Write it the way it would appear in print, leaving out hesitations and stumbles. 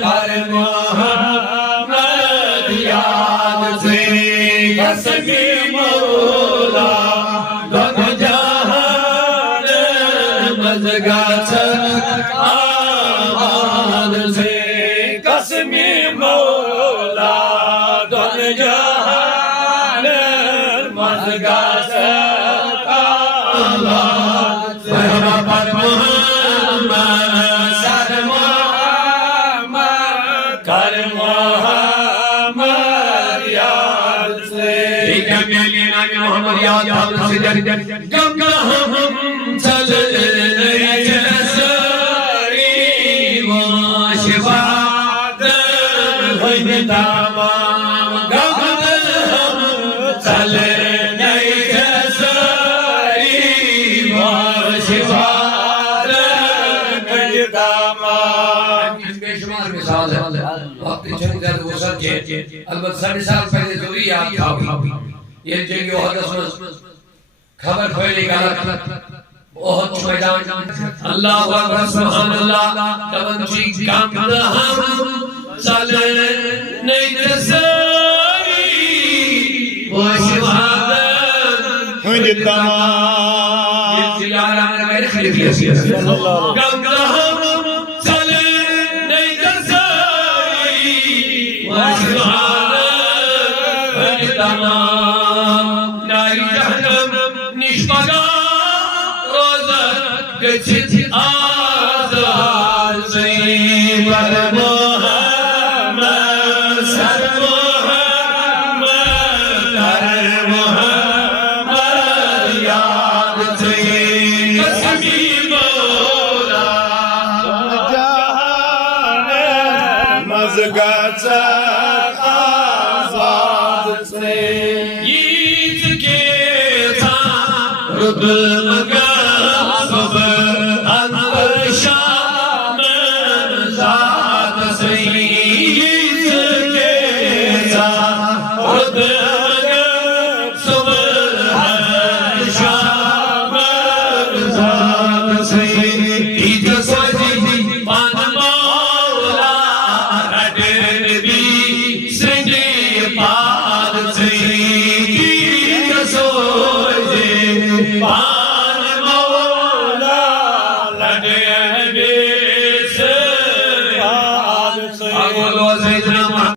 कर मोहम्मद याद से कसमी मौला दोन जहान मजगाच आवाज से कसमी मौला दोन जहान मजगाच आवाज से कर मोहम्मद याद से मोहम्मद याद से गम हम चल जसरी वो शिवाद तमाम गम हम चल जसरी वो शिवाद बेशुमार मिसाल है वक्त चंद कर वो सब के अलबत्ता 1.5 साल पहले दूरी याद था ये जंग ओहद में खबर फैली गलत बहुत मैदान अल्लाह अकबर सुभान अल्लाह तवंची काम हम चल नहीं जसरी वो शहादत हुन तमाम ये जिलारा मेरे खलीफे गम हम चल नहीं जसरी वो शहादत हुन तमाम नारी जहन्नम निष्पगा गच्छति आज़ाद से पर मोहम्मद सर मोहम्मद कर मोहम्मद याद से कसमी मौला जहान मजगाच आज़ाद से ईद के था रुब मगा